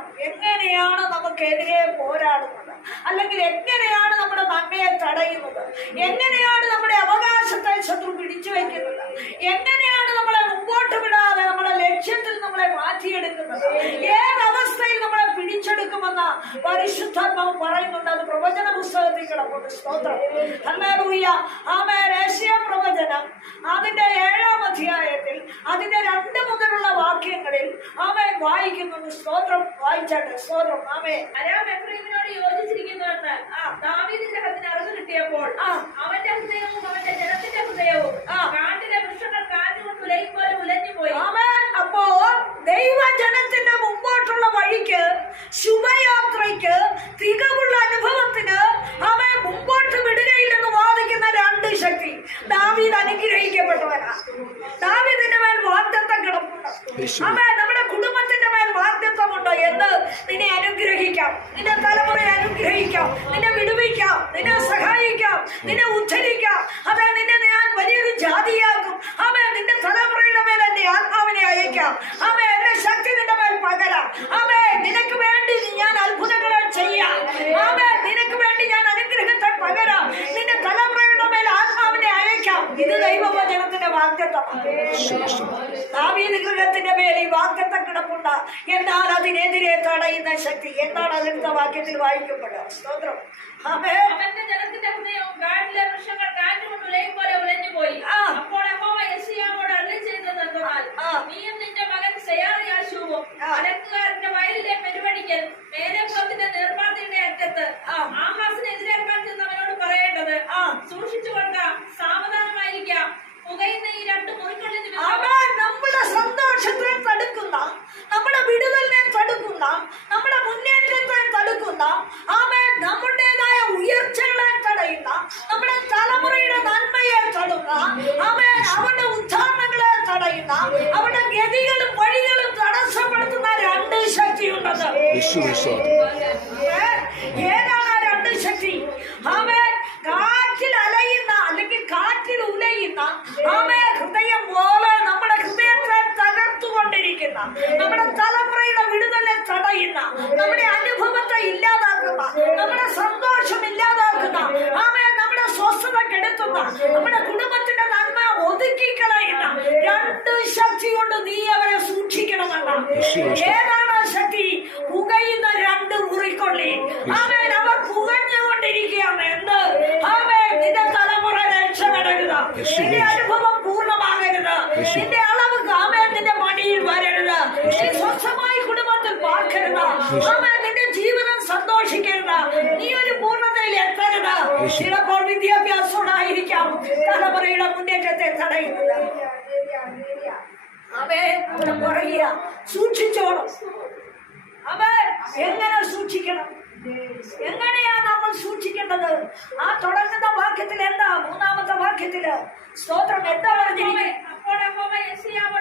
എങ്ങനെയാണ് നമുക്കെതിരെ പോരാടുന്നത്? അല്ലെങ്കിൽ എങ്ങനെയാണ് നമ്മുടെ നന്മയെ തടയുന്നത്? എങ്ങനെയാണ് നമ്മുടെ അവകാശത്തെ ശത്രു പിടിച്ചു വെക്കുന്നത്? എങ്ങനെയാണ് നമ്മളെ മുമ്പോട്ട് വിടാതെ നമ്മുടെ ലക്ഷ്യത്തിൽ നമ്മളെ മാറ്റിയെടുക്കുന്നത് ഏത് അവസ്ഥയിൽ നമ്മളെ പിടിച്ചെടുക്കുമെന്ന് പരിശുദ്ധാത്മാവ് പറയുന്നുണ്ട്. അത് പ്രവചന പുസ്തകത്തിൽ കിടപ്പുണ്ട് സ്തോത്രം. ആമേ രഹസ്യ പ്രവചനം. അതിന്റെ ഏഴാം അധ്യായത്തിൽ അതിന്റെ രണ്ട് മുതലുള്ള വാക്യങ്ങളിൽ ആമേ വായിക്കുന്നുണ്ട്. സ്തോത്രം. വായിച്ചാട്ടെ. സ്തോത്രം. ആമേ അരാം എഫ്രൈമിനോട് യോജിച്ചിരിക്കുന്നുവെന്ന് അറിവ് കിട്ടിയപ്പോൾ. അവന്റെ ഹൃദയവും അവന്റെ ജനത്തിന്റെ ഹൃദയവും ആ. കാട്ടിലെ വൃക്ഷങ്ങൾ അപ്പോ ദൈവജനത്തിന്റെ മുമ്പോട്ടുള്ള വഴിക്ക് ശുഭയാത്രയ്ക്ക് തികവുള്ള അനുഭവത്തിന് അവൻ മുമ്പോട്ട് വിടുകയില്ലെന്ന് വാദിക്കുന്ന രണ്ട് ശക്തി. ദാവീദ് അനുഗ്രഹിക്കപ്പെട്ടവനാ. ദാവീദിന്റെ മേൽ വാഗ്ദത്തം കിടപ്പുണ്ട്. അവൻ നമ്മുടെ കുടുംബത്തിന്റെ മേൽ വാഗ്ദത്തമുണ്ട് എന്ന് നിന്നെ അനുഗ്രഹിക്കാം. നിന്റെ തലമുറയെ അനുഗ്രഹിക്കാം. നിന്നെ വിടുവിക്കാം. നിന്നെ സഹായിക്കാം. നിന്നെ ഉദ്ധരിക്കാം. അതെ നിന്നെ ഞാൻ വലിയൊരു ജാതിയാക്കും അവൻ നിന്റെ തലമുറയുടെ മേൽ എന്റെ ആത്മാവിനെ അയക്കാം എന്റെ ശക്തി നിന്റെ മേൽ പകരാം. അവൻ നിനക്ക് വേണ്ടി ഞാൻ അത്ഭുതങ്ങളെ ചെയ്യാം. അവൻ നിനക്ക് വേണ്ടി ഞാൻ അനുഗ്രഹത്തെ പകരാം നിന്റെ തലമുറയുടെ മേൽ ആത്മാവിനെ അയക്കാം. ഇത് ദൈവവചനത്തിന്റെ വാക്യത്വത്തിന്റെ മേൽ ഈ വാഗ്ദത്തം കിടപ്പുണ്ട. എന്നാൽ അതിനെതിരെ തടയുന്ന ശക്തി എന്താണ് അതിന്റെ വാക്യത്തിൽ വായിക്കപ്പെടുക? സ്തോത്രം. ജനത്തിന്റെ ഹൃദയവും കാട്ടിലെ വൃക്ഷങ്ങൾ കാറ്റുകൊണ്ട് ഉലയും പോലെ ഉലഞ്ഞു പോയി. അപ്പോൾ യഹോവ യെശയ്യാവോട് അരുളി ചെയ്തത് എന്തെന്നാൽ ആ. നീയും നിന്റെ മകൻ സെയാറിയാശുവും ആ. അലക്കുകാരന്റെ വയലിലെ പെരുവഴിക്കൽ മേലേപ്പത്തിന്റെ നീർപ്പാത്തിയുടെ അറ്റത്ത്. ആഹാസിനെ എതിരേൽക്കാൻ ചെന്നവനോട് പറയേണ്ടത് ആ. സൂക്ഷിച്ചുകൊണ്ട സാവധാനമായിരിക്കാം അവൻ നമ്മുടെ സന്തോഷത്തെ തടുക്കുന്ന നമ്മുടെ വിടുതലിനെ തടുക്കുന്ന നമ്മുടെ മുന്നേറ്റത്തെ തടുക്കുന്ന അവൻ നമ്മുടേതായ ഉയർച്ചകളെ തടയുന്ന നമ്മുടെ തലമുറയുടെ നന്മയെ തടുന്ന അവൻ അവന്റെ ഉദ്ധാരണങ്ങളെ തടയുന്ന അവന്റെ ഗതികളും വഴികളും തടസ്സപ്പെടുത്തുന്ന രണ്ട് ശക്തിയുണ്ടെന്ന് ഏ? ഏതാണ് ആ രണ്ട് ശക്തി അവൻ കാറ്റിൽ അലയുന്ന അല്ലെങ്കിൽ കാറ്റിൽ ഉലയുന്ന അവൻ ഹൃദയം പോലെ നമ്മുടെ ഹൃദയത്തെ തകർത്തുകൊണ്ടിരിക്കുന്ന നമ്മുടെ തലമുറയുടെ വിടുതലെ തടയുന്ന നമ്മുടെ അനുഭവത്തെ ഇല്ലാതാക്കുന്ന നമ്മുടെ സന്തോഷം ഇല്ലാതാക്കുന്ന അവൻ നമ്മുടെ സ്വസ്ഥത കെടുത്തുന്ന നമ്മുടെ കുടുംബത്തിന്റെ നന്മ ഒതുക്കി കളയുന്ന രണ്ട് ശക്തി കൊണ്ട് നീ അവരെ സൂക്ഷിക്കണമെന്നാണ് ഏതാണ് ആ ശക്തി പുകയുന്ന രണ്ട് മുറിക്കൊള്ളി അവൻ അവർ പുകഞ്ഞുകൊണ്ടിരിക്കുകയാണ് എന്ത് അവൻ നിന്റെ തലമുറ രക്ഷപ്പെടരുത് നിന്റെ അനുഭവം പൂർണമാകരുത്. നിന്റെ അളവ് അവൻ മടിയിൽ വരരുത്. നീ സ്വസ്ഥമായി കുടുംബത്തിൽ പാർക്കരുത്. അവൻ നിന്റെ ജീവിതം സന്തോഷിക്കരുത്. നീ ഒരു പൂർണതയിൽ എത്തരുത്. ചിലപ്പോൾ വിദ്യാഭ്യാസത്തോടായിരിക്കാം തലമുറയുടെ മുന്നേറ്റത്തെ തടയുന്നത്. അവേ അവിടെ പറയുക. സൂക്ഷിച്ചോണം അവേ എങ്ങനെ സൂക്ഷിക്കണം? എങ്ങനെയാ നമ്മൾ സൂക്ഷിക്കേണ്ടത്? ആ തുടങ്ങുന്ന വാക്യത്തിൽ എന്താ? മൂന്നാമത്തെ വാക്യത്തിൽ സ്തോത്രം. എന്താ പറഞ്ഞിരിക്കുന്നത് അപ്പോൾ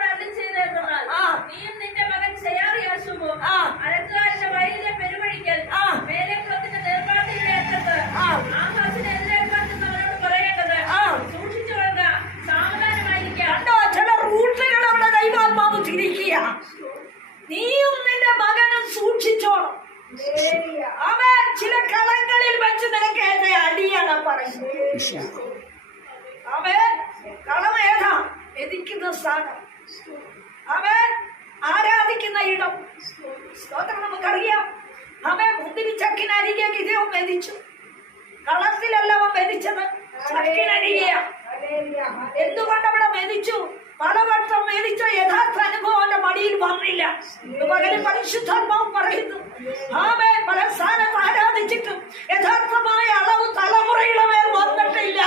അരുളി ചെയ്തത് എന്തെന്നാൽ ആ. നീയും നിന്റെ മകൻ സെയാറിയാശുവും ആ. അലക്കുകാരന്റെ വയലിലെ പെരുവഴിക്കൽ. മേലെ നീർപ്പാത്തിയുടെ അറ്റത്ത്. ആകാശിനെ എതിരേൽക്കാൻ ചെന്നവനോട് പറയേണ്ടത് ആ. സൂക്ഷിച്ചു കൊള്ളുക സാവധാനമായിരിക്കാം കണ്ടോ ചില റൂട്ടുകൾ അവിടെ ദൈവാത്മാവ് തിരിക്കുക നീയും നിന്റെ മകനും സൂക്ഷിച്ചോണം അവൻ ചില കളങ്ങളിൽ വെച്ച് നിനക്ക് എന്നെ അടിയാണ് പറയുന്നത് അവൻ കളം ഏതാ എതിക്കുന്ന സ്ഥാനം അവൻ ആരാധിക്കുന്ന ഇടം സ്തോത്രം നമുക്കറിയാം അവൻ മുന്തിരി ചക്കിനരികെ ഗിതവും മെതിച്ചു കളത്തിലല്ല അവൻ മെതിച്ചത് ചക്കിനടിയ എന്തുകൊണ്ട് അവിടെ മെതിച്ചു പലവട്ടം മെതിച്ച യഥാർത്ഥ അനുഭവം അവന്റെ മടിയിൽ വന്നില്ല. പകരം പരിശുദ്ധാത്മാവ് പറയുന്നു ആമേ പല സ്ഥാനത്ത് ആരാധിച്ചിട്ടും യഥാർത്ഥമായ അളവ് തലമുറയുടെ മേൽ വന്നിട്ടില്ല.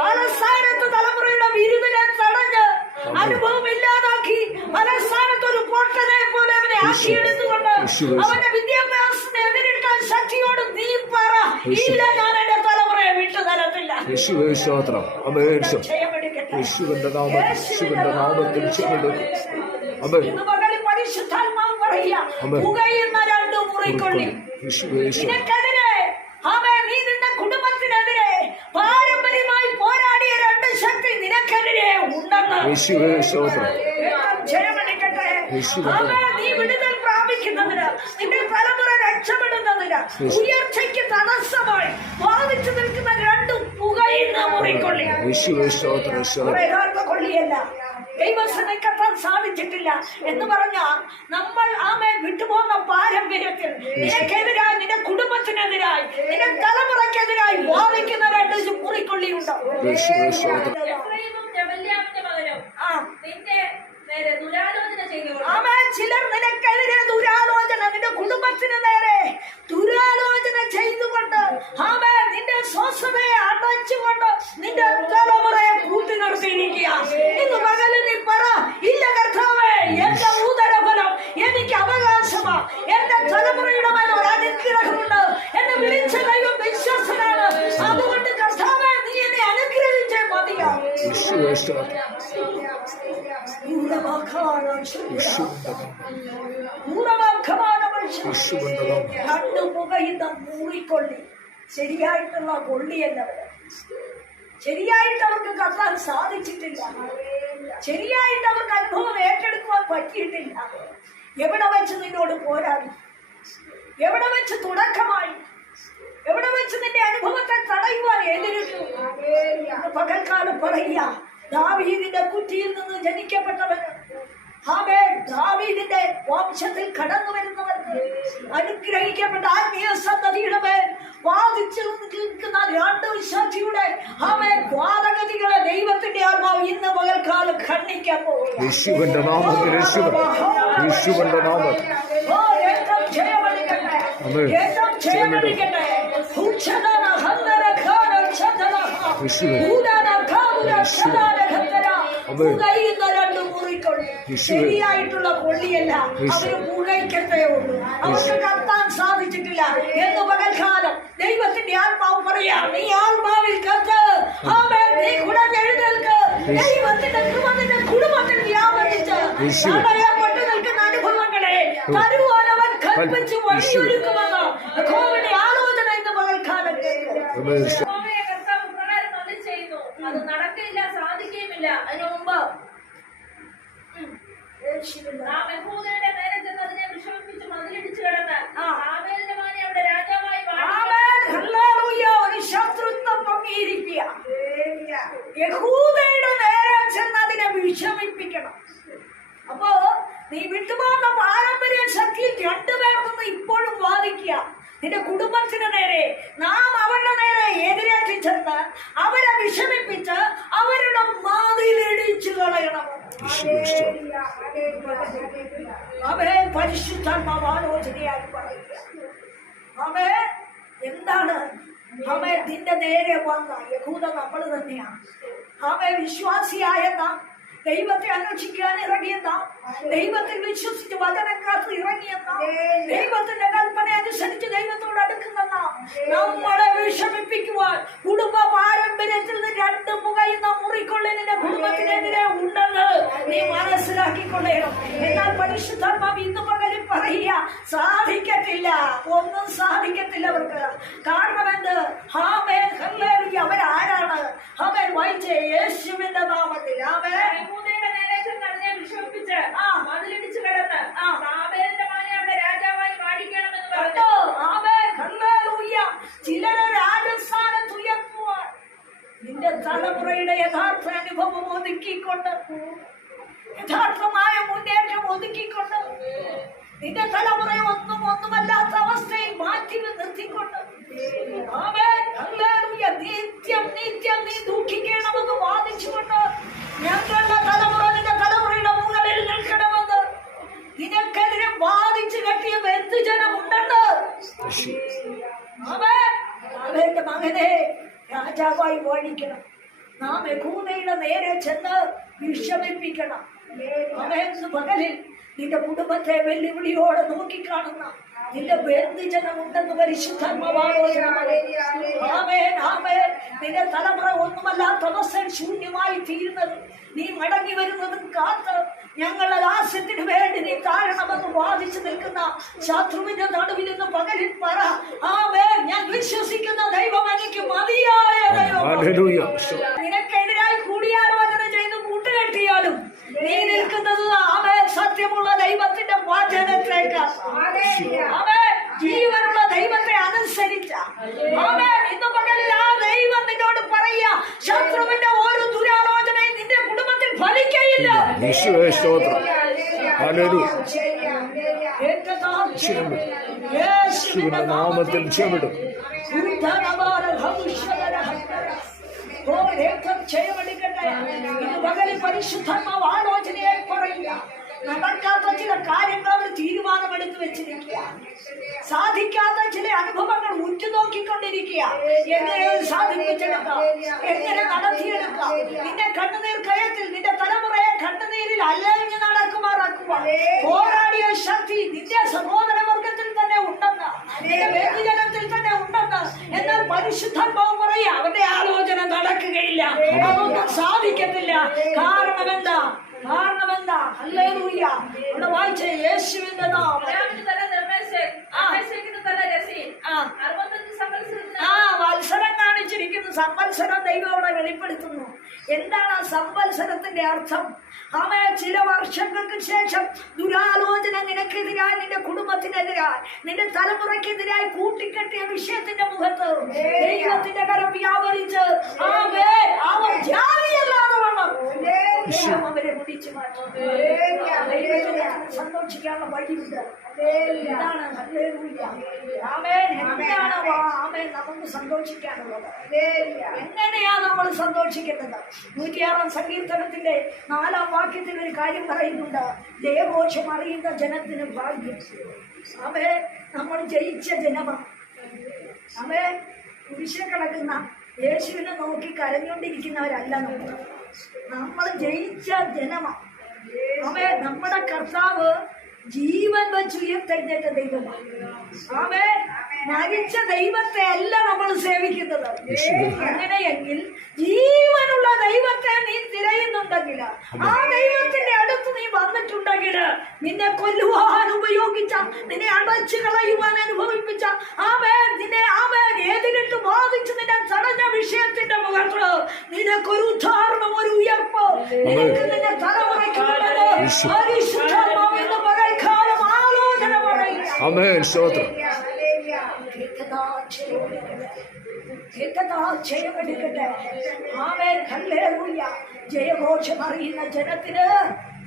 പല സ്ഥാനത്ത് തലമുറയുടെ ഞാൻ തടഞ്ഞ് അനുഭവം ഇല്ലാതാക്കി പല സ്ഥാനത്ത് ഒരു പൊട്ടനെ പോലെ അവനെ ആക്കിയെടുത്തുകൊണ്ട് അവന്റെ വിദ്യാഭ്യാസത്തിന് ശക്തിയോട് നീ പറ. ഇല്ല ഞാൻ എന്റെ തലമുറയെ വിട്ടു തരത്തില്ല. യേശുവേ സ്തോത്രം അമേൻ. യേശുവിന്റെ നാമത്തിൽ യേശുവിന്റെ നാമത്തിൽ അമേൻ പരിശുദ്ധാത്മാവ് പറയുക. പുകയുന്ന രണ്ട് മുറിക്കൊള്ളി. നിനക്കെതിരെ ആമേ നീ നിന്റെ കുടുംബത്തിനെതിരെ പാരമ്പര്യമായി പോരാടിയ രണ്ട് ശക്തി നിനക്കെതിരെ ഉണ്ടെന്ന്. ജയമെടുക്കട്ടെ യേശുവേ. നീ വിടുതൽ പ്രാപിക്കുന്നതിന് നിന്റെ തലമുറ ഉയർച്ചയ്ക്ക് തടസ്സമായി വാദിച്ചു നിൽക്കുന്ന രണ്ട് സ്തോത്രം സ്തോത്രം കൊള്ളിയല്ല. ദൈവസനെ കത്താൻ സാധിച്ചിട്ടില്ല എന്ന് പറഞ്ഞാ നമ്മൾ ആമേ വിട്ടുപോകുന്ന പാരമ്പര്യത്തിൽ നിനക്കെതിരായി നിന്റെ കുടുംബത്തിനെതിരായി നിന്റെ തലമുറയ്ക്കെതിരായി വാദിക്കുന്ന രണ്ട് ആ. നിന്റെ നേരെ ദുരാലോചന ചെയ്തുകൊണ്ട് ആമേ ചിലർ നിനക്കെതിരെ ദുരാലോചന നിന്റെ കുടുംബത്തിന് നേരെ ദുരാലോചന ചെയ്തുകൊണ്ട് ആമേ നിന്റെ സ്വസ്ഥതയെ അടച്ചുകൊണ്ട് നിന്റെ തലമുറയെ കൂട്ടി നിർത്തിയിരിക്കുക ഇന്ന് പകൽ നീ പറ ഇല്ല കർത്താവേ എന്റെ ഉദരഫലം എനിക്ക് അവകാശമാ എന്റെ തലമുറയുടെ മേൽ ഒരു അനുഗ്രഹമുണ്ട്. എന്നെ വിളിച്ച ദൈവം വിശ്വസനാണ് അതുകൊണ്ട് കർത്താവേ നീ എന്നെ അനുഗ്രഹിച്ചേ മതിയാ. യേശുവിന്റെ നാമം കണ്ണു പുകയുന്ന മൂറിക്കൊള്ളി ശരിയായിട്ടുള്ള കൊള്ളിയല്ല അവർ. ശരിയായിട്ട് അവർക്ക് കത്താൻ സാധിച്ചിട്ടില്ല. ശരിയായിട്ട് അവർക്ക് അനുഭവം ഏറ്റെടുക്കുവാൻ പറ്റിയിട്ടില്ല. എവിടെ വെച്ച് നിന്നോട് പോരാടി? എവിടെ വെച്ച് തുടക്കമായി? എവിടെ വെച്ച് നിന്റെ അനുഭവത്തെ തടയുവാൻ എതിരിട്ടു? പകൽക്കാലം പറയുക ദാവീദിന്റെ കുറ്റിയിൽ നിന്ന് ജനിക്കപ്പെട്ടവന് ദാവീദിന്റെ വംശത്തിൽ കടന്നു വരുന്നവർക്ക് അനുഗ്രഹിക്കപ്പെട്ട ആത്മീയ സന്തതിയുടെ മേൽ വാദിച്ചു നിൽക്കുന്ന രണ്ട് വിശ്വാസിയുടെ ആമേ വാദഗതികളെ ദൈവത്തിന്റെ ആത്മാവ് ഇന്ന് പകൽക്കാലം ഖണ്ഡിക്കാൻ പോകും യേശുവിന്റെ ശരിയായിട്ടുള്ള കൊള്ളിയല്ല യേശു. അവർ പുകയ്ക്കത്തേ ഉള്ളൂ. അവർക്ക് കത്താൻ സാധിച്ചിട്ടില്ല. എന്ന് പകൽക്കാലം ദൈവത്തിന്റെ ആത്മാവ് പറയാ നീ ആത്മാവിൽ കത്ത്. ആമേൻ. നീ കുടഞ്ഞെഴുന്നേൽക്ക് ദൈവത്തിന്റെ കൃപ നിന്റെ കുടുംബത്തിൽ വ്യാപരിച്ച് യേശുവേ. തടയപ്പെട്ടു നിൽക്കുന്ന അനുഭവങ്ങളെ തരുവാൻ അവൻ കൽപ്പിച്ച് വഴിയൊരുക്കുമെന്ന് യഹോവയുടെ ആലോചന ഇന്ന് പകൽക്കാലം കേൾക്കും. ആമേൻ. യഹോവയെ കർത്താവ് ഇപ്രകാരം അരുളി ചെയ്യുന്നു അത് നടക്കില്ല സാധിക്കുകയുമില്ല അതിനു മുമ്പ് യേശുവിന്റെ നാം യഹൂദയുടെ നേരെ ചെന്ന് അതിനെ വിഷമിപ്പിച്ച് മതിലിടിച്ചു കിടന്ന് ആ. ആമേലിന്റെ മകനെ അവിടെ രാജാവായി വാഴിക്കുക. ആമേൻ. ഹല്ലേലൂയ. ഒരു ശത്രുത്വം പൊങ്ങിയിരിക്കുക യഹൂദയുടെ നേരെ ചെന്ന് അതിനെ വിഷമിപ്പിക്കണം അപ്പോ നീ വിട്ടുപോകുന്ന പാരമ്പര്യ ശക്തിയിൽ രണ്ടുപേർ നിന്ന് ഇപ്പോഴും വാദിക്കുക നിന്റെ കുടുംബത്തിന് നേരെ നാം അവരുടെ നേരെ എതിരേറ്റി ചെന്ന് അവരെ വിഷമിപ്പിച്ച് അവരുടെ മാതിലിടിച്ചു കളയണം അവരെ പരിശുദ്ധാത്മാവ് ആലോചനയായി പറയുക അവേ എന്താണ്? അവൻ നിന്റെ നേരെ വന്ന യഹൂദ നമ്മൾ തന്നെയാണ്. അവൻ വിശ്വാസിയായ നാം ദൈവത്തെ അന്വേഷിക്കാൻ ഇറങ്ങിയെന്ന ദൈവത്തിൽ വിശ്വസിച്ച് വചനം കാത്ത് ഇറങ്ങിയെന്ന ദൈവത്തിന്റെ കൽപ്പന അനുസരിച്ച് ദൈവത്തോട് അടുക്കുന്ന നാം നമ്മളെ വിഷമിപ്പിക്കുവാൻ കുടുംബ പാരമ്പര്യത്തിൽ നിന്ന് രണ്ട് പുകയുന്ന മുറിക്കൊള്ളിന്റെ കുടുംബത്തിനെതിരെ ഉണ്ടെന്ന് നീ മനസ്സിലാക്കിക്കൊള്ളേണം. എന്നാൽ പരിശുദ്ധാത്മാവ് ഇന്ന് പകലും പറയുക സാധിക്കത്തില്ല. ഒന്നും സാധിക്കത്തില്ല അവർക്ക്. കാരണം എന്ത്? ഹാമേ അവരാരാണ്? ഹാമേ വായിച്ചേ യേശുവിന്റെ നാമത്തിൽ ആമേൻ യഹൂദയുടെ നേരെ ചെന്ന് അതിനെ വിഷമിപ്പിച്ച് ആ. മതിലിടിച്ചു കിടന്ന് ആ. ആമേലിന്റെ മകനെ അവിടെ രാജാവായി വാഴിക്കണമെന്ന് പറഞ്ഞു കണ്ടോ ആമേൻ ഹല്ലേലൂയ ചിലരെ രാജസ്ഥാനത്ത് ഉയർത്തുവാൻ നിന്റെ തലമുറയുടെ യഥാർത്ഥ അനുഭവം ഒതുക്കിക്കൊണ്ട് യഥാർത്ഥമായ മുന്നേറ്റം ഒതുക്കിക്കൊണ്ട് നിന്റെ തലമുറയെ ഒന്നും ഒന്നുമല്ലാത്ത അവസ്ഥയിൽ മാറ്റി നിർത്തിക്കൊണ്ട് നിത്യം നിത്യം നീ ദുഃഖിക്കണമെന്ന് വാദിച്ചുകൊണ്ട് ഞങ്ങളുടെ തലമുറ നിന്റെ തലമുറയുടെ മുകളിൽ നിൽക്കണമെന്ന് നിനക്കെതിരെ വാദിച്ചു കെട്ടിയ ബന്ധുജനമുണ്ടെന്ന് ജനമുണ്ടെന്ന്? അവന്റെ മകനെ രാജാവായി വാഴിക്കണം. നാം യഹൂദയുടെ നേരെ ചെന്ന് വിഷമിപ്പിക്കണം പകലിൽ നിന്റെ കുടുംബത്തെ വെല്ലുവിളിയോടെ നോക്കിക്കാണുന്ന നിന്റെ ആമേൻ ആമേൻ നിന്റെ തലമുറ ഒന്നുമല്ലാത്ത അവസ്ഥ ശൂന്യമായി തീരുന്നത് നീ മടങ്ങി വരുന്നതും കാത്ത് ഞങ്ങളുടെ ലാസ്യത്തിന് വേണ്ടി നീ താഴണമെന്ന് വാദിച്ചു നിൽക്കുന്ന ശത്രുവിന്റെ നടുവിൽ നിന്ന് പകലിൽ പറ. ആ ആമേൻ ഞാൻ വിശ്വസിക്കുന്ന ദൈവം എനിക്ക് മതിയായ ദൈവം. കൂടിയാലും നിനക്കെതിരായി കൂടിയാലോചന ചെയ്ത് കൂട്ടുകെട്ടിയാലും നീ നിൽക്കുന്നത് അവേ സത്യമുള്ള ദൈവത്തിന്റെ വാചനത്തിലേക്ക് അവൻ ജീവനുള്ള ദൈവത്തെ അനുസരിച്ച. അവൻ ഇന്ന് പകലിൽ ആ ദൈവം നിന്നോട് പറയുക ശത്രുവിന്റെ ഒരു ദുരാലോചനയും നിന്റെ കുടുംബത്തിൽ യേശുവേ സ്തോത്രം യേശുവിന്റെ നാമത്തിൽ ചെവിടും പരിശുദ്ധമാവ് ആലോചനയെ നടക്കാത്ത ചില കാര്യങ്ങൾ അവർ തീരുമാനമെടുത്ത് വെച്ചിരിക്കുക സാധിക്കാത്ത ചില അനുഭവങ്ങൾ ഉറ്റുനോക്കിക്കൊണ്ടിരിക്കുക എങ്ങനെ സാധിപ്പിച്ചെടുക്കാം. എങ്ങനെ നടത്തിയെടുക്കാം? നിന്റെ കണ്ണുനീർ കയത്തിൽ നിന്റെ തലമുറയെ കണ്ണുനീരിൽ അല്ലഴിഞ്ഞ് നടക്കുമാറാക്കുക പോരാടിയ ശക്തി നിന്റെ സഹോദര വർഗത്തിൽ തന്നെ ഉണ്ടെന്ന്. വ്യക്തിജനത്തിൽ തന്നെ ഉണ്ടെന്ന്. എന്നാൽ പരിശുദ്ധാത്മാവ് പറയുക അവന്റെ ആലോചന നടക്കുകയില്ല. അതൊന്നും സാധിക്കത്തില്ല. കാരണം എന്താ? കാരണം എന്താ? ഹല്ലേലൂയ. ഇവിടെ വായിച്ച യേശുവിന്റെ നാമം. തന്നെ തല രസി. നിർമ്മേശകിന്റെ സംവത്സരം ദൈവം അവിടെ വെളിപ്പെടുത്തുന്നു. എന്താണ് ആ സംവത്സരത്തിന്റെ അർത്ഥം? ആമേ ചില വർഷങ്ങൾക്ക് ശേഷം ദുരാലോചന നിനക്കെതിരായി നിന്റെ കുടുംബത്തിനെതിരായി നിന്റെ തലമുറയ്ക്കെതിരായി കൂട്ടിക്കെട്ടിയ വിഷയത്തിന്റെ മുഖത്ത് ദൈവത്തിന്റെ കരം വ്യാപരിച്ച് ആമേ അവർ ജാതിയല്ലാതെ വേണം അവരെ മുടിച്ചു മാറ്റും. ദൈവത്തിന് സന്തോഷിക്കാനുള്ള വഴിയുണ്ട്. എന്താണ് വാ- ആമേൻ നമുക്ക് സന്തോഷിക്കാനുള്ളത്. എങ്ങനെയാ നമ്മൾ സന്തോഷിക്കേണ്ടത്? നൂറ്റിയാറാം സങ്കീർത്തനത്തിന്റെ നാലാം വാക്യത്തിൽ ഒരു കാര്യം പറയുന്നുണ്ട്. ജയഘോഷം അറിയുന്ന ജനത്തിന് ഭാഗ്യം. അവേ നമ്മൾ ജയിച്ച ജനമാണ്. അവേ കുരിശ കിടക്കുന്ന യേശുവിനെ നോക്കി കരഞ്ഞുകൊണ്ടിരിക്കുന്നവരല്ല നമ്മൾ. നമ്മൾ ജയിച്ച ജനമാണ്. അവേ നമ്മുടെ കർത്താവ് ജീവൻ വെച്ച് ഉയർത്തെഴുന്നേറ്റ ദൈവമാണ്. ആമേ മരിച്ച ദൈവത്തെ അല്ല നമ്മൾ സേവിക്കുന്നത്. അങ്ങനെയെങ്കിൽ ജീവനുള്ള ദൈവത്തെ നീ തിരയുന്നുണ്ടെങ്കിൽ ആ ദൈവത്തിന്റെ അടുത്ത് നീ വന്നിട്ടുണ്ടെങ്കിൽ നിന്നെ കൊല്ലുവാൻ ഉപയോഗിച്ച നിന്നെ അടച്ചു കളയുവാൻ അനുഭവിപ്പിച്ച ആമേ നിന്നെ ആമേ ഏതിനിട്ട് ബാധിച്ച് നിന്നെ തടഞ്ഞ വിഷയത്തിന്റെ മുഖത്ത് നിനക്കൊരു ഉദാഹരണം ഒരു ഉയർപ്പ്. നിനക്ക് നിന്നെ പറയുക അമേൻ സ്തോത്രം ജയമെടുക്കട്ടെ ആമേൻ ഹല്ലേലൂയ ജയഘോഷം അറിയുന്ന ജനത്തിന്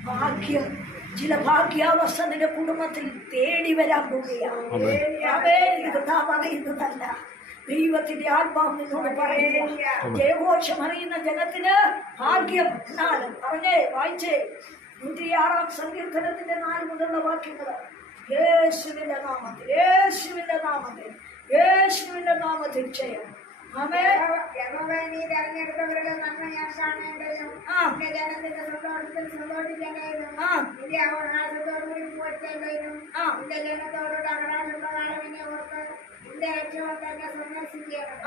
ഭാഗ്യം. ചില ഭാഗ്യാവസ്ഥ നിന്റെ കുടുംബത്തിൽ തേടി വരാൻ പറയുന്നതല്ല ദൈവത്തിന്റെ ആത്മാവ് നിന്നോട് പറയുന്നു ജയഘോഷം അറിയുന്ന ജനത്തിന് ഭാഗ്യം എന്നാലും പറഞ്ഞേ വായിച്ചേ. നൂറ്റിയാറാം സങ്കീർത്തനത്തിന്റെ നാല് മുതലുള്ള വാക്യങ്ങൾ. യേശുവിന്റെ നാമത്തിൽ യേശുവിന്റെ നാമത്തിൽ യേശുവിന്റെ നാമത്തിൽ തെരഞ്ഞെടുത്തവരുടെ നന്മ ഞാൻ കാണേണ്ടതിനും ആ. നിന്റെ ജനത്തിന്റെ സന്തോഷത്തിൽ സന്തോഷിക്കേണ്ടതിനും ആ. നിന്റെ അവകാശത്തോടുകൂടി പോറ്റേണ്ടതിനും ആ. നിന്റെ ജനത്തോടുള്ള അവകാശപ്രകാരം എന്നെ ഓർത്ത് നിന്റെ രക്ഷകൻ തന്നെ സന്ദർശിക്കണം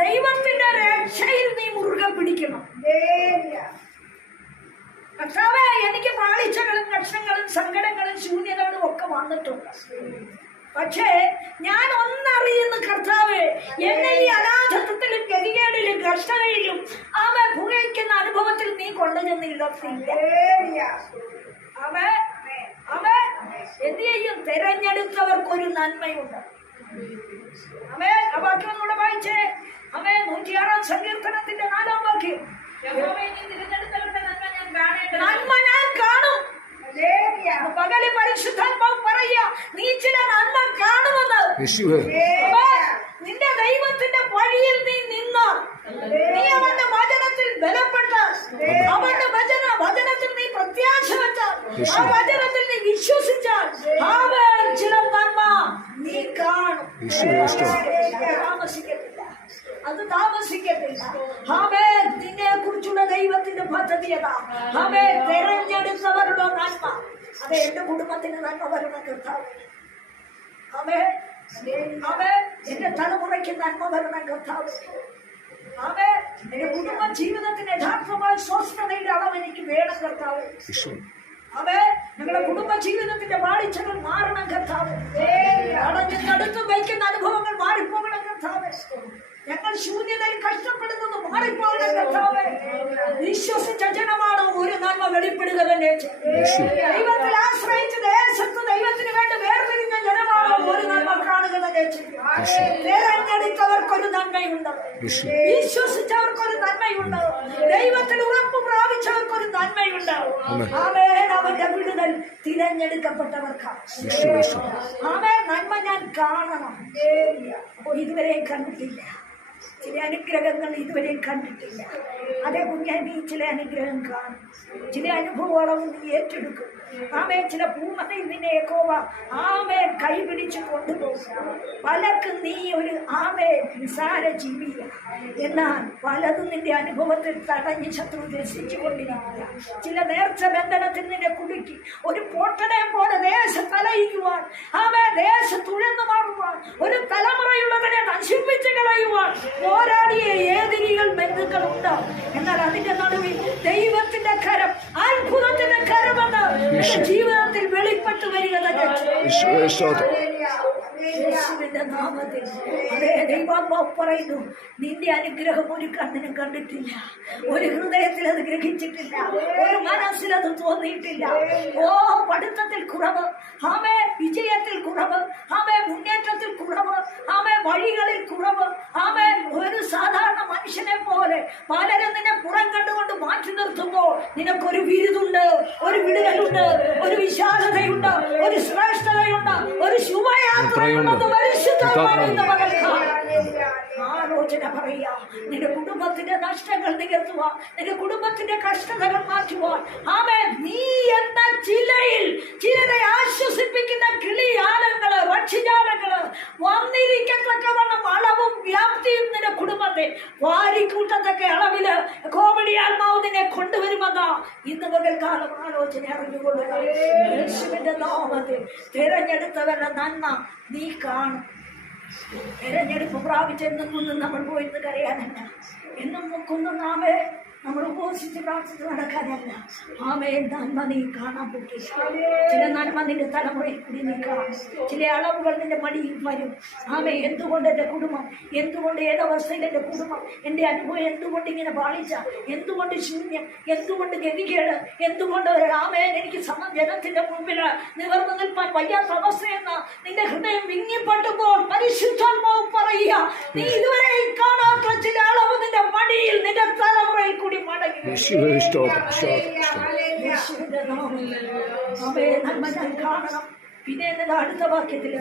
ദൈവത്തിന്റെ രക്ഷയിൽ നീ മുറുകെ പിടിക്കണം. കർത്താവേ എനിക്ക് പാളിച്ചകളും നഷ്ടങ്ങളും സങ്കടങ്ങളും ശൂന്യതകളും ഒക്കെ വന്നിട്ടുണ്ട്. പക്ഷേ ഞാൻ ഒന്നറിയുന്ന കർത്താവേ എന്നെ ഈ അനാഥത്വത്തിലും ഗതികേടിലും കഷ്ടതയിലും അവ പുകയ്ക്കുന്ന അനുഭവത്തിൽ നീ കൊണ്ടുചെന്നില്ല. അവ അവൻ എന്ത് ചെയ്യും തെരഞ്ഞെടുത്തവർക്കൊരു നന്മയുണ്ട്. അവേ ആ വാക്യം കൂടെ വായിച്ചേ. അവേ നൂറ്റിയാറാം സങ്കീർത്തനത്തിന്റെ നാലാം വാക്യം. തിരഞ്ഞെടുത്തവരുടെ നന്മ കാണും. പകൽ പരിശുദ്ധാത്മാവ് പറയുക നീ ചില നന്മ കാണുമെന്ന്. നിന്റെ ദൈവത്തിന്റെ വഴിയിൽ നീ നിന്ന്. നീ അവന്റെ വചനത്തിൽ ബലപ്പെട്ട് അവന്റെ വചന വചനത്തിൽ നീ പ്രത്യാശ വെച്ച ആ വചനത്തിൽ നീ വിശ്വസിച്ചാൽ അവൻ ചില നന്മ നീ കാണും. താമസിക്കത്തില്ല അത് താമസിക്കത്തില്ല. ഹമേ നിന്നെ കുറിച്ചുള്ള ദൈവത്തിന്റെ പദ്ധതി അതാ. ഹമേ തെരഞ്ഞെടുത്തവരുടെ നന്മ. അതെ എന്റെ കുടുംബത്തിന് നന്മ വരുന്ന കർത്താവ്. ഹമേ ഹമേ എന്റെ തലമുറയ്ക്ക് നന്മ വരുന്ന കർത്താവ്. അവേ എന്റെ കുടുംബ ജീവിതത്തിന് യഥാർത്ഥമായ സ്വസ്ഥതയുടെ അളവ് എനിക്ക് വേണം കർത്താവ്. അവേ ഞങ്ങളുടെ കുടുംബ ജീവിതത്തിന്റെ വാളിച്ചകൾ മാറണം കർത്താവ്. അടഞ്ഞ് തടുത്തും വയ്ക്കുന്ന അനുഭവങ്ങൾ മാറിപ്പോകണം കർത്താവേ. ഞങ്ങൾ ശൂന്യതയിൽ കഷ്ടപ്പെടുന്നത് മാറിപ്പോകണ കർത്താവേ. വിശ്വസിച്ച ജനമാണ് ഒരു നന്മ വെളിപ്പെടുക തന്നെ. ദൈവത്തിൽ ആശ്രയിച്ച് ദേശത്ത് ദൈവത്തിന് വേണ്ടി വേർപിരിഞ്ഞ ജനമാണ് ഒരു നന്മ കാണുക തന്നെ വേറെടുത്തവർക്കൊരു നന്മയുണ്ട്. വിശ്വസിച്ചവർക്കൊരു നന്മയുണ്ട്. ദൈവത്തിൽ ഉറപ്പ് പ്രാപിച്ചവർക്കൊരു നന്മയുണ്ട്. ആമേൻ. അവന്റെ വിടുതൽ തിരഞ്ഞെടുക്കപ്പെട്ടവർക്കാണ്. അവൻ നന്മ ഞാൻ കാണണം. ഇതുവരെ കണ്ടിട്ടില്ല. ചില അനുഗ്രഹങ്ങൾ ഇതുവരെ കണ്ടിട്ടില്ല. അതേ കുഞ്ഞാൻ നീ ചില അനുഗ്രഹം കാണും. ചില അനുഭവങ്ങളും നീ ഏറ്റെടുക്കും. ആമേ ചില പൂമതയിൽ നിന്നെ യഹോവ ആമേ കൈപിടിച്ച് കൊണ്ടുപോകും പലർക്കും നീ ഒരു ആമേ നിസാര ജീവിയ. എന്നാൽ പലതും നിന്റെ അനുഭവത്തിൽ തടഞ്ഞ് ശത്രു രസിച്ചു കൊണ്ടിരിക്കുക ചില നേർച്ച ബന്ധനത്തിൽ നിന്നെ കുടുക്കി ഒരു പൊട്ടനെ പോലെ ദേശം തലയിക്കുവാൻ ആമേ ദേശം തുഴന്നു മാറുവാൻ ഒരു തലമുറയുള്ളവരെ നശിപ്പിച്ച് കളയുവാൻ പോരാടിയ ഏതിരികൾ ബന്ധുക്കളുണ്ട്. എന്നാൽ അതിന്റെ നടുവിൽ ദൈവത്തിന്റെ കരം അത്ഭുതത്തിന്റെ കരമെന്ന് നിന്റെ ജീവിതത്തിൽ വെളിപ്പെട്ടു വരിക തന്നെ യേശുവേ സ്തോത്രം യേശുവിന്റെ നാമത്തിൽ. അതേ ദൈവാത്മാവ് പറയുന്നു നിന്റെ അനുഗ്രഹം ഒരു കണ്ണിനും കണ്ടിട്ടില്ല ഒരു ഹൃദയത്തിൽ അത് ഗ്രഹിച്ചിട്ടില്ല ഒരു മനസ്സിൽ അത് തോന്നിയിട്ടില്ല. ഓ പഠിത്തത്തിൽ കുറവ്. ആമേ വിജയത്തിൽ കുറവ്. ആമേ മുന്നേറ്റത്തിൽ കുറവ്. ആമേ വഴികളിൽ കുറവ്. ആമേ ഒരു സാധാരണ മനുഷ്യനെ പോലെ പലരും നിന്നെ പുറം കണ്ടുകൊണ്ട് മാറ്റി നിർത്തുമ്പോൾ നിനക്കൊരു വിരുതുണ്ട് ഒരു വിടുതലുണ്ട് ഒരു വിശാലതയുണ്ട് ഒരു ശ്രേഷ്ഠതയുണ്ട് ഒരു ശുഭയാത്രയുണ്ടെന്ന് త్రయం ఉంటారు ആലോചന പറയുക. നിന്റെ കുടുംബത്തിന്റെ നഷ്ടങ്ങൾ നികത്തുക. നിന്റെ കുടുംബത്തിന്റെ കഷ്ടതകൾ മാറ്റുവാൻ. ആമേ നീ എന്ന ചിലയിൽ ചിലരെ ആശ്വസിപ്പിക്കുന്ന കിളിയാലങ്ങൾ പക്ഷിജാലങ്ങൾ വന്നിരിക്കത്തക്കവണ്ണം അളവും വ്യാപ്തിയും നിന്റെ കുടുംബത്തെ വാരിക്കൂട്ടത്തക്ക അളവിൽ കോമഡി ആത്മാവ് നിന്നെ കൊണ്ടുവരുമെന്ന ഇന്ന് കാലം ആലോചന അറിഞ്ഞുകൊള്ളുക. തിരഞ്ഞെടുത്തവരുടെ നന്മ നീ കാണും. തെരഞ്ഞെടുപ്പ് പ്രാപിച്ചെന്നും നമ്മൾ പോയിരുന്ന് കരയാനല്ല. എന്നും കുന്നും നാമേ നമ്മൾ ഉപസിച്ച് പ്രാർത്ഥിച്ച് നടക്കാനല്ല. ആമേൽ നന്മ നീ കാണാൻ പറ്റും ചില നന്മ നിന്റെ തലമുറയിൽ കൂടി നീ കാണും ചില അളവുകൾ നിന്റെ മടിയിൽ വരും. ആമേ എന്തുകൊണ്ട് എന്റെ കുടുംബം? എന്തുകൊണ്ട് ഏതവസ്ഥയിൽ എന്റെ കുടുംബം? എന്റെ അനുഭവം എന്തുകൊണ്ട് ഇങ്ങനെ പാളിച്ച? എന്തുകൊണ്ട് ശൂന്യം? എന്തുകൊണ്ട് ഗതികേട് എന്തുകൊണ്ട് ഒരു ആമേ എനിക്ക് സമ ജനത്തിന്റെ മുമ്പിൽ നിവർന്നു നിൽപ്പാൻ വയ്യാത്ത അവസ്ഥയെന്ന് നിന്റെ ഹൃദയം വിങ്ങിപ്പെട്ടുമ്പോൾ പരിശുദ്ധാത്മാവ് പറയുക. നീ ഇതുവരെ കാണാത്ത ചില അളവ് നിന്റെ മടിയിൽ നിന്റെ തലമുറയിൽ കൂടി മടങ്ങി കാണണം പിന്നെ എന്നതാ അടുത്ത വാക്യത്തിൽ?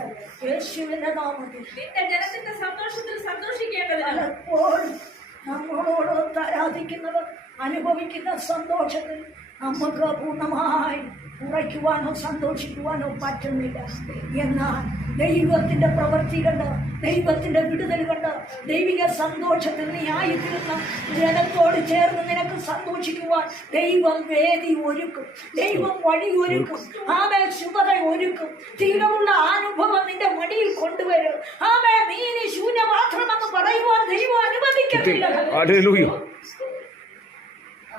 യേശുവിന്റെ നാമത്തിൽ. നിന്റെ ജനത്തിന്റെ സന്തോഷത്തിൽ സന്തോഷിക്കേണ്ടതിന്. പലപ്പോഴും നമ്മളോട് ആരാധിക്കുന്നവർ അനുഭവിക്കുന്ന സന്തോഷത്തിൽ നമുക്ക് പൂർണമായി ഉറയ്ക്കുവാനോ സന്തോഷിക്കുവാനോ പറ്റുന്നില്ല. എന്നാൽ ദൈവത്തിന്റെ പ്രവൃത്തി കണ്ട് ദൈവത്തിന്റെ വിടുതൽ കണ്ട് ദൈവിക സന്തോഷത്തിൽ നീ ആയിത്തീർന്ന ജനത്തോട് ചേർന്ന് നിനക്ക് സന്തോഷിക്കുവാൻ ദൈവം വേദി ഒരുക്കും. ദൈവം വഴി ഒരുക്കും. ആമേ ശുഭത ഒരുക്കും. തീരമുള്ള അനുഭവം നിന്റെ മടിയിൽ കൊണ്ടുവരും. ആമേ നീ ഇനി ശൂന്യ മാത്രമെന്ന് പറയുവാൻ ദൈവം അനുവദിക്കത്തില്ല.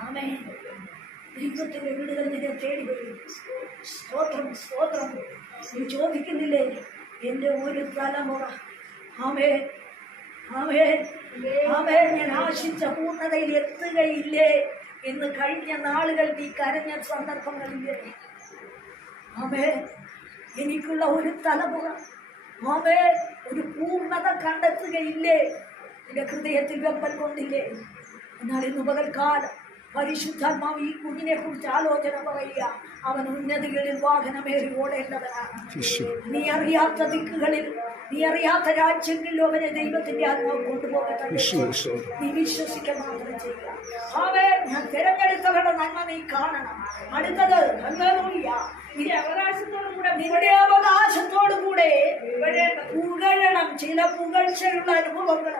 ആമേ ദൈവത്തിന്റെ വീടുകൾ നിന്നെ തേടി വരും. സ്തോത്രം സ്തോത്രം. നീ ചോദിക്കുന്നില്ലേ? എന്റെ ഒരു തലമുറ ആമേ ആമേ ആമേ ഞാൻ ആശിച്ച പൂർണതയിൽ എത്തുകയില്ലേ? എന്ന് കഴിഞ്ഞ നാളുകൾ നീ കരഞ്ഞ സന്ദർഭങ്ങളില്ലേ? ആമേ എനിക്കുള്ള ഒരു തലമുറ. ആമേ ഒരു പൂർണത കണ്ടെത്തുകയില്ലേ? നിന്റെ ഹൃദയത്തിൽ വെമ്പൽ കൊണ്ടില്ലേ? എന്നാൽ ഇന്ന് പകൽക്കാലം പരിശുദ്ധാത്മാവ് ഈ കുഞ്ഞിനെ കുറിച്ച് ആലോചന പറയുക. അവൻ ഉന്നതികളിൽ വാഹനമേറി ഓടേണ്ടവനാണ്. നീ അറിയാത്ത ദിക്കുകളിൽ നീ അറിയാത്ത രാജ്യങ്ങളിൽ അവനെ ദൈവത്തിന്റെ ആത്മാവ് കൊണ്ടുപോകട്ടെ നീ വിശ്വസിക്കാൻ മാത്രം ചെയ്യുക. അവേ ഞാൻ തിരഞ്ഞെടുത്തവരുടെ നന്മ നീ കാണണം. അടുത്തത് നിന്റെ അവകാശത്തോടു കൂടെ പുകഴണം. ചില പുകഴ്ചയുള്ള അനുഭവങ്ങൾ.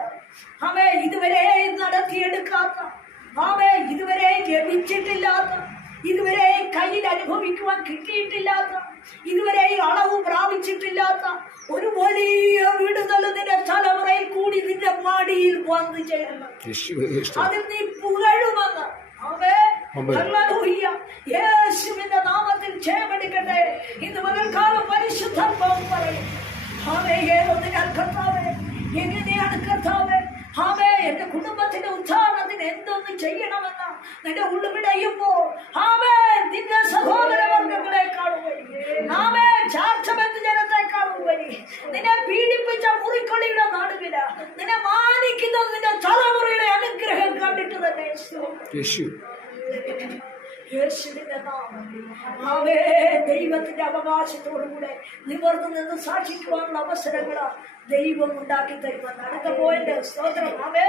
അവ ഇതുവരെ നടത്തിയെടുക്കാത്ത അവേ ഇതുവരെ ലഭിച്ചിട്ടില്ലാത്ത ഇതുവരെ കയ്യിൽ അനുഭവിക്കുവാൻ കിട്ടിയിട്ടില്ലാത്ത ഇതുവരെ അളവ് പ്രാപിച്ചിട്ടില്ലാത്ത ഒരു വലിയ വിടുതൽ നിന്റെ തലമുറയിൽ കൂടി നിന്റെ മാടിയിൽ വന്നു ചേരണം. അതിൽ നീ പുകഴുമെന്ന്. അവേ. യേശുവിന്റെ നാമത്തിൽ ക്ഷേമെടുക്കട്ടെ ഇന്ന് മുതൽക്കാലം പരിശുദ്ധം പറയും. അവേ ഏതൊന്നിനാൽ കർത്താവേ? എങ്ങനെയാണ് കർത്താവ്? ആമേ എന്റെ കുടുംബത്തിന്റെ ഉദ്ധാരണത്തിന് എന്തൊന്നും ചെയ്യണമെന്ന് നിന്റെ ഉള്ളുവിടയുമ്പോൾ ആമേ നിന്റെ സഹോദരവർഗങ്ങളെക്കാളും വഴി. ആമേ ചാർച്ചബന്ധ ജനത്തെക്കാളും വഴി. നിന്നെ പീഡിപ്പിച്ച മുറിക്കൊള്ളിയുടെ നടുവിൽ നിന്നെ മാനിക്കുന്ന നിന്റെ തലമുറയുടെ അനുഗ്രഹം കണ്ടിട്ട് തന്നെ യേശുവിന്റെ നാമം ആമേ ദൈവത്തിന്റെ അവകാശത്തോടുകൂടെ നിവർന്നു നിന്ന് സാക്ഷിക്കുവാനുള്ള അവസരങ്ങൾ ദൈവം ഉണ്ടാക്കി തരുമെന്ന് അടുത്ത പോയിന്റ്. സ്തോത്രം. ആമേ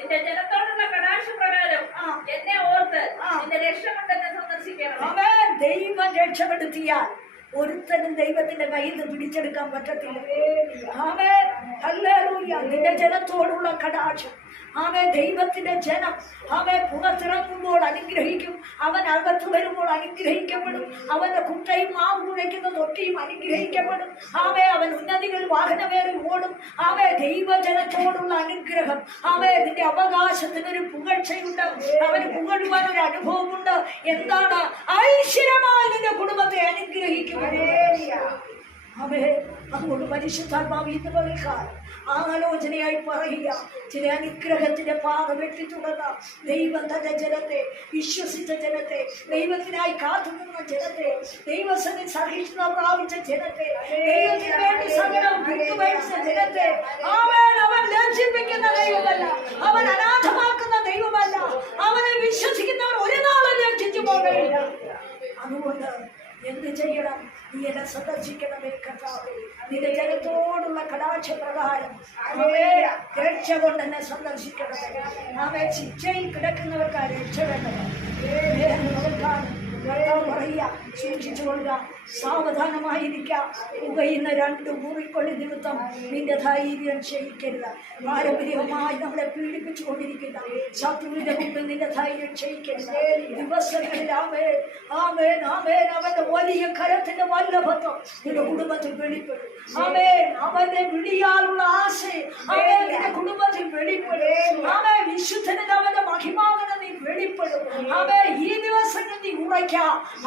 എന്റെ ജനത്തോടുള്ള കടാക്ഷ പ്രകാരം. എന്നെ ഓർത്ത് ആ. നിന്റെ രക്ഷ കൊണ്ട് എന്നെ സന്ദർശിക്കണം. ആമേ ദൈവം രക്ഷപ്പെടുത്തിയാൽ ഒരുത്തനും ദൈവത്തിന്റെ കയ്യിൽ നിന്ന് പിടിച്ചെടുക്കാൻ പറ്റത്തില്ല. ആമേ ഹല്ലേലൂയ. നിന്റെ ജനത്തോടുള്ള കടാക്ഷം. ആമേ ദൈവത്തിന്റെ ജനം ആമേ പുറത്തിറങ്ങുമ്പോൾ അനുഗ്രഹിക്കും. അവൻ അകത്ത് വരുമ്പോൾ അനുഗ്രഹിക്കപ്പെടും. അവന്റെ കുട്ടയും മാവ് കുഴയ്ക്കുന്ന തൊട്ടിയും അനുഗ്രഹിക്കപ്പെടും. ആമേ അവൻ ഉന്നതികൾ വാഹനമേറി ഓടും. ആമേ ദൈവജനത്തോടുള്ള അനുഗ്രഹം. ആമേ അവകാശത്തിന് ഒരു പുകഴ്ചയുണ്ട്. അവന് പുകഴുവാൻ ഒരു അനുഭവമുണ്ട്. എന്താണ് ഐശ്വര്യമായി നിന്റെ കുടുംബത്തെ അനുഗ്രഹിക്കും അവേ അതുകൊണ്ട് പരിശുദ്ധാത്മാവ് ഇന്ന് പകൽക്കാർ ആലോചനയായി പറയുക. ചില അനുഗ്രഹത്തിന്റെ പാത വെട്ടി ദൈവം തന്റെ ജനത്തെ വിശ്വസിച്ച ജനത്തെ ദൈവത്തിനായി കാത്തുനിന്ന ജനത്തെ ദൈവസനെ സഹിഷ്ണുത പ്രാപിച്ച ജനത്തെ ദൈവത്തിന് വേണ്ടി സകലം വിട്ടുവീഴ്ച ജനത്തെ അവൻ അവൻ ലജ്ജിപ്പിക്കുന്ന ദൈവമല്ല. അവൻ അനാഥമാക്കുന്ന ദൈവമല്ല. അവനെ വിശ്വസിക്കുന്നവർ ഒരു നാളും ലജ്ജിച്ചു പോകയില്ല. അതുകൊണ്ട് എന്ത് ചെയ്യണം? നീ എന്നെ സന്ദർശിക്കണമേ കർത്താവേ. നിന്റെ ജനത്തോടുള്ള കടാക്ഷ പ്രകാരം രക്ഷ കൊണ്ട് എന്നെ സന്ദർശിക്കണമേ. അവയെ ശിക്ഷയിൽ കിടക്കുന്നവർക്ക് രക്ഷ വേണ്ടത് അവർക്കാണ് കർത്താവ് പറയുക സൂക്ഷിച്ചു കൊള്ളുക സാവധാനമായിരിക്കുക. രണ്ട് മുറിക്കൊള്ളി നിമിത്തം നിന്റെ ധൈര്യം ക്ഷയിക്കരുത്. പാരമ്പര്യമായി നമ്മളെ പീഡിപ്പിച്ചു കൊണ്ടിരിക്കുന്ന ശത്രുവിന്റെ മുമ്പിൽ നിന്റെ ധൈര്യം ക്ഷയിക്കരുത്. ദിവസങ്ങളിൽ ആമേൻ ആമേൻ അവന്റെ വലിയ കരത്തിന്റെ വല്ലഭത്വം നിന്റെ കുടുംബത്തിൽ വെളിപ്പെടും. ആമേൻ അവന്റെ വിളിയാലുള്ള ആശ അവൻ നിന്റെ കുടുംബത്തിൽ വെളിപ്പെടും. ആമേ വിശുദ്ധനിൽ അവന്റെ മഹിമാവന നീ വെളിപ്പെടും. ആമേ ഈ ദിവസങ്ങൾ നീ ഉറയ്ക്കാം.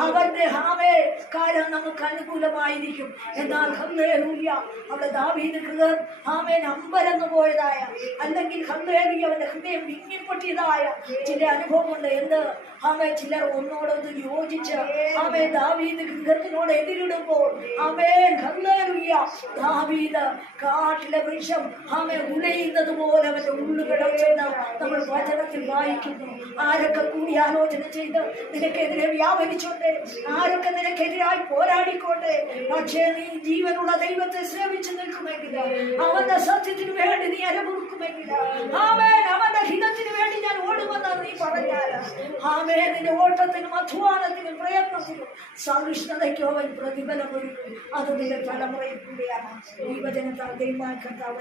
അവന്റെ ഹാമേ കാര്യം നമുക്ക് അനുകൂലമായിരിക്കും. എന്നാൽ ഹല്ലേലൂയ അവിടെ ദാവീദ് ഹൃദയം ആമേൻ അമ്പരന്ന് പോയതായ അല്ലെങ്കിൽ ഹല്ലേലൂയ അവന്റെ ഹൃദയം വിങ്ങിപ്പൊട്ടിയതായ ചില അനുഭവമുണ്ട്. എന്ത്? ഹാമേ ചിലർ ഒന്നോടൊന്ന് യോജിച്ച് ആമേ ദാവീദ് ഗൃഹത്തിനോട് എതിരിടുമ്പോൾ ആമേൻ ഹല്ലേലൂയ ദാവീദ് കാട്ടിലെ വൃക്ഷം ആമേ ഉലയുന്നത് പോലെ അവന്റെ ഉള്ളു കിടച്ചെന്ന് നമ്മൾ വചനത്തിൽ വായിക്കുന്നു. ആരൊക്കെ കൂടി ആലോചന ചെയ്ത് നിനക്കെതിരെ വ്യാപരിച്ചോട്ടെ ആരൊക്കെ നിനക്കെതിരായി പോരാടിക്കോട്ടെ പക്ഷേ നീ ജീവനുള്ള ദൈവത്തെ സേവിച്ചു നിൽക്കുമെങ്കിൽ അവന്റെ സത്യത്തിന് വേണ്ടി നീ അരമുറുക്കുമെങ്കിൽ ആമേൻ അവന്റെ ഹിതത്തിന് വേണ്ടി ഞാൻ ഓടുമെന്ന് നീ പറഞ്ഞാൽ. ആമേ നിന്റെ ഓട്ടത്തിനും അധ്വാനത്തിനും പ്രയത്നത്തിനും സഹിഷ്ണുതയ്ക്കും അവൻ പ്രതിഫലം ഒരുക്കും അത് നിന്റെ തലമുറയിൽ കൂടിയാണ്. ദൈവജനത്താൽ ദൈവമാൻ കർത്താവ്